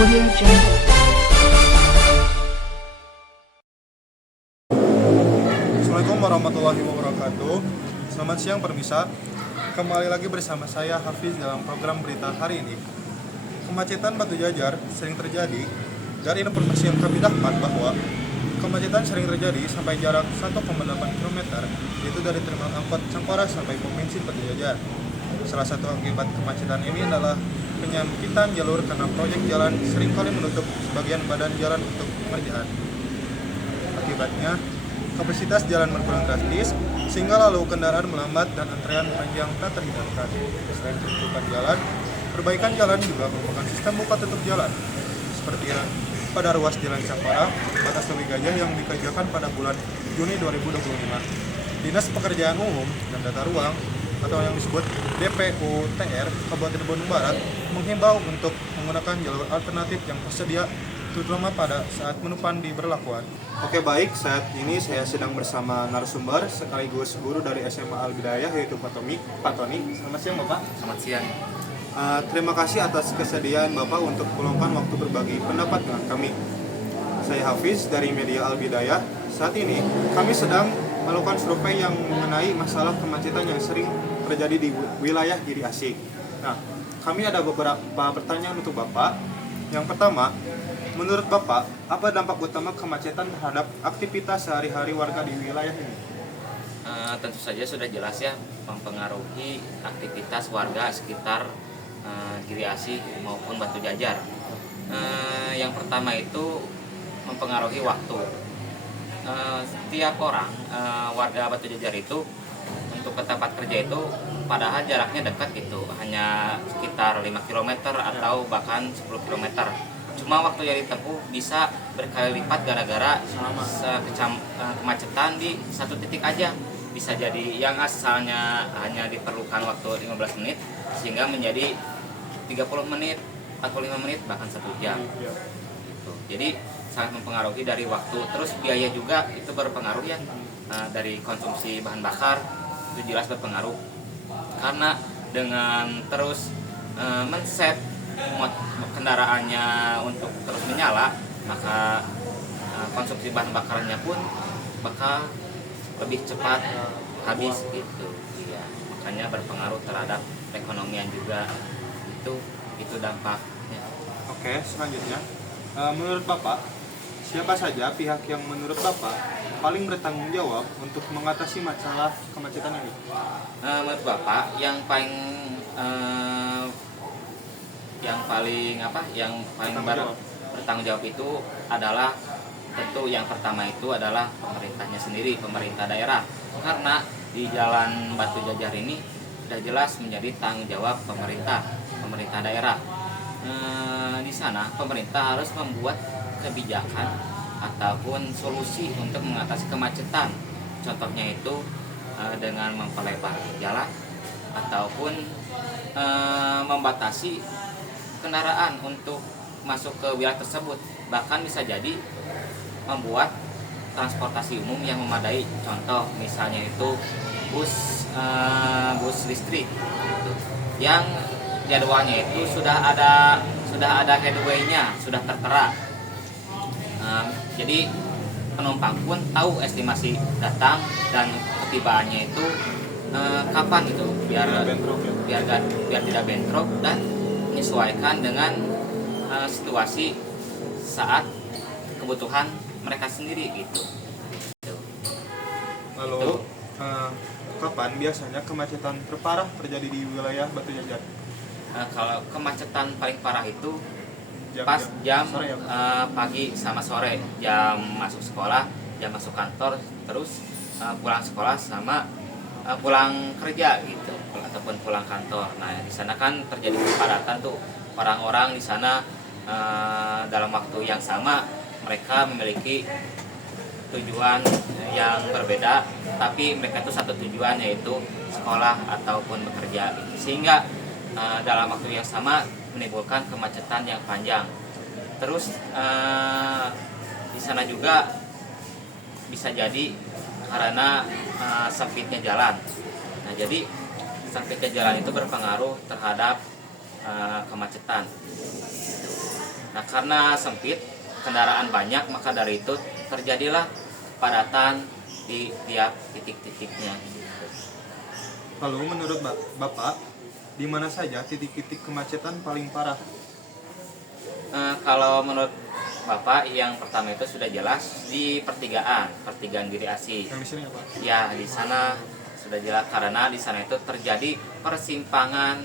Audio Jungle. Assalamualaikum warahmatullahi wabarakatuh. Selamat siang permisa. Kembali lagi bersama saya Hafiz dalam program berita hari ini. Kemacetan Batu Jajar sering terjadi. Dari informasi yang kami dapat bahwa kemacetan sering terjadi sampai jarak 1,8 km, yaitu dari terminal angkot Cangkora sampai pom bensin Batu Jajar. Salah satu akibat kemacetan ini adalah penyempitan jalur karena proyek jalan seringkali menutup sebagian badan jalan untuk pengerjaan. Akibatnya, kapasitas jalan berkurang drastis, sehingga lalu kendaraan melambat dan antrean panjang tak terhindarkan. Selain penutupan jalan, perbaikan jalan juga merupakan sistem buka tutup jalan, seperti pada ruas jalan Cangkora, batas Lewi Gajah yang dikerjakan pada bulan Juni 2025. Dinas Pekerjaan Umum dan Tata Ruang atau yang disebut DPUTR Kabupaten Bandung Barat menghimbau untuk menggunakan jalur alternatif yang tersedia, terutama pada saat penutupan diberlakukan. Oke baik, saat ini saya sedang bersama narasumber sekaligus guru dari SMA Al Bidayah, yaitu Pak Tony. Selamat siang Bapak. Selamat siang. Terima kasih atas kesediaan Bapak untuk meluangkan waktu berbagi pendapat dengan kami. Saya Hafiz dari media Al Bidayah. Saat ini kami sedang melakukan survei yang mengenai masalah kemacetan yang sering terjadi di wilayah Giri Asih. Nah, kami ada beberapa pertanyaan untuk Bapak. Yang pertama, menurut Bapak, apa dampak utama kemacetan terhadap aktivitas sehari-hari warga di wilayah ini? Tentu saja sudah jelas ya, mempengaruhi aktivitas warga sekitar Giri Asih maupun Batu Jajar. Yang pertama itu mempengaruhi waktu. Setiap orang warga Batu Jajar itu untuk ke tempat kerja itu padahal jaraknya dekat gitu, hanya sekitar 5 km atau bahkan 10 km. Cuma waktu yang ditempuh bisa berkali lipat gara-gara kemacetan di satu titik aja. Bisa jadi yang asalnya hanya diperlukan waktu 15 menit sehingga menjadi 30 menit, 45 menit, bahkan 1 jam. Gitu. Jadi sangat mempengaruhi dari waktu. Terus biaya juga itu berpengaruh ya, dari konsumsi bahan bakar itu jelas berpengaruh. Karena dengan terus men-set kendaraannya untuk terus menyala, maka konsumsi bahan bakarnya pun bakal lebih cepat habis gitu. Iya, makanya berpengaruh terhadap perekonomian juga. Itu dampaknya. Oke, selanjutnya, menurut Bapak, siapa saja pihak yang menurut Bapak paling bertanggung jawab untuk mengatasi masalah kemacetan ini? Menurut Bapak yang paling bertanggung jawab itu adalah tentu yang pertama itu adalah pemerintahnya sendiri, pemerintah daerah. Karena di Jalan Batu Jajar ini sudah jelas menjadi tanggung jawab pemerintah daerah. Di sana pemerintah harus membuat kebijakan ataupun solusi untuk mengatasi kemacetan. Contohnya itu dengan memperlebar jalan ataupun membatasi kendaraan untuk masuk ke wilayah tersebut. Bahkan bisa jadi membuat transportasi umum yang memadai. Contoh misalnya itu bus listrik gitu, yang jadwalnya itu sudah ada headway-nya, sudah tertera. Jadi penumpang pun tahu estimasi datang dan ketibaannya itu kapan gitu, biar tidak bentrok dan menyesuaikan dengan situasi saat kebutuhan mereka sendiri gitu. Lalu, kapan biasanya kemacetan terparah terjadi di wilayah Batu Jajar? Kalau kemacetan paling parah itu Jam sore ya? Pagi sama sore, jam masuk sekolah, jam masuk kantor, terus pulang sekolah sama pulang kerja gitu, ataupun pulang kantor. Nah, di sana kan terjadi kepadatan tuh, orang-orang di sana dalam waktu yang sama mereka memiliki tujuan yang berbeda, tapi mereka itu satu tujuan, yaitu sekolah ataupun bekerja gitu. Sehingga dalam waktu yang sama menimbulkan kemacetan yang panjang. Terus di sana juga bisa jadi karena sempitnya jalan. Nah, jadi sempitnya jalan itu berpengaruh terhadap kemacetan. Nah, karena sempit, kendaraan banyak, maka dari itu terjadilah kepadatan di tiap titik-titiknya. Lalu menurut Bapak, di mana saja titik-titik kemacetan paling parah? Kalau menurut Bapak, yang pertama itu sudah jelas di pertigaan Giri Asih. Yang di sini ya Pak? Ya, di sana sudah jelas karena di sana itu terjadi persimpangan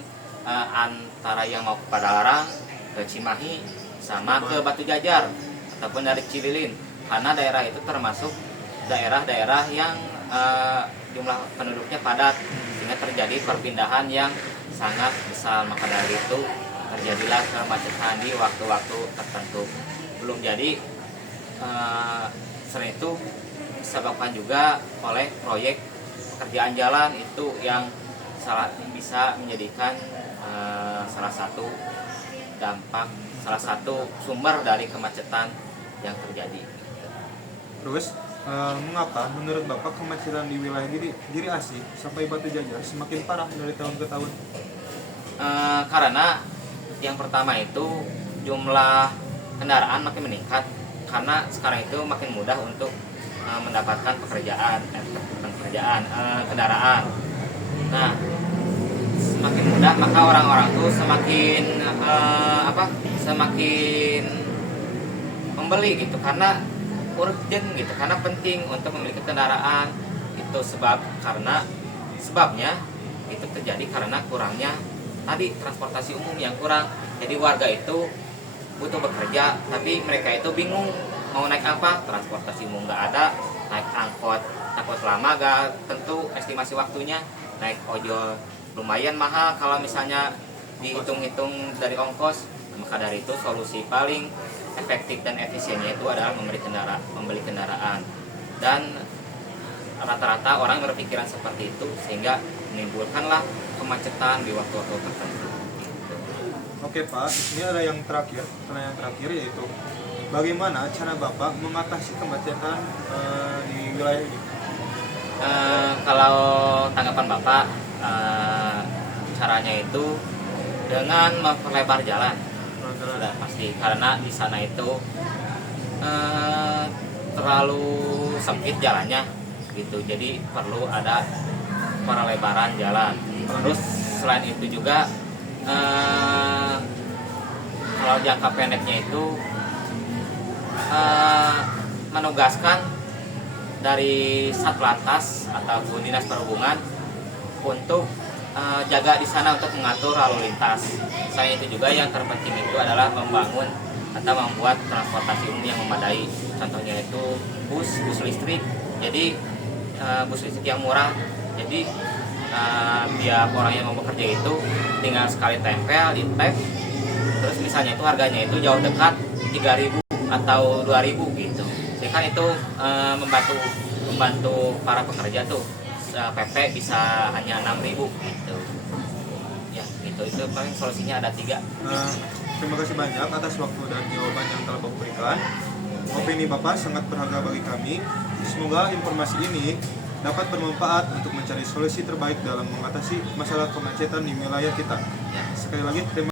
antara yang mau ke Padalarang, ke Cimahi, sama ke Batu Jajar ataupun dari Cililin. Karena daerah itu termasuk daerah-daerah yang jumlah penduduknya padat, sehingga terjadi perpindahan yang sangat besar. Maka dari itu terjadilah kemacetan di waktu-waktu tertentu. Belum jadi selain itu disebabkan juga oleh proyek pekerjaan jalan itu yang bisa menjadikan salah satu dampak, salah satu sumber dari kemacetan yang terjadi. Terus, mengapa menurut Bapak kemacetan di wilayah Giri Asih sampai Batu Jajar semakin parah dari tahun ke tahun? Karena yang pertama itu jumlah kendaraan makin meningkat, karena sekarang itu makin mudah untuk mendapatkan kendaraan. Nah, semakin mudah maka orang-orang tuh semakin semakin membeli gitu, karena urgent gitu, karena penting untuk memiliki kendaraan itu. Sebabnya itu terjadi karena kurangnya tadi transportasi umum yang kurang. Jadi warga itu butuh bekerja, tapi mereka itu bingung mau naik apa, transportasi umum nggak ada, naik angkot takut lama, gak tentu estimasi waktunya, naik ojol lumayan mahal kalau misalnya dihitung-hitung dari ongkos. Maka dari itu solusi paling efektif dan efisiennya itu adalah membeli kendaraan, dan rata-rata orang berpikiran seperti itu sehingga menimbulkanlah kemacetan di waktu-waktu tertentu. Oke Pak, ini ada yang terakhir, yaitu bagaimana cara Bapak mengatasi kemacetan di wilayah ini? Kalau tanggapan Bapak, caranya itu dengan memperlebar jalan. Sudah pasti, karena di sana itu terlalu sempit jalannya gitu, jadi perlu ada perlebaran jalan. Terus selain itu juga kalau jangka pendeknya itu menugaskan dari Satlantas ataupun Dinas Perhubungan untuk jaga di sana untuk mengatur lalu lintas. Selain itu juga yang terpenting itu adalah membangun atau membuat transportasi umum yang memadai. Contohnya itu bus listrik. Jadi bus listrik yang murah. Jadi biar orang yang mau bekerja itu tinggal sekali tempel di tag. Terus misalnya itu harganya itu jauh dekat 3.000 atau 2.000 gitu. Jadi kan itu membantu para pekerja tuh. PP bisa hanya 6.000 gitu. Ya, gitu. Itu paling solusinya ada 3. Terima kasih banyak atas waktu dan jawaban yang telah Bapak berikan. Opini Bapak sangat berharga bagi kami. Semoga informasi ini dapat bermanfaat untuk mencari solusi terbaik dalam mengatasi masalah kemacetan di wilayah kita. Sekali lagi terima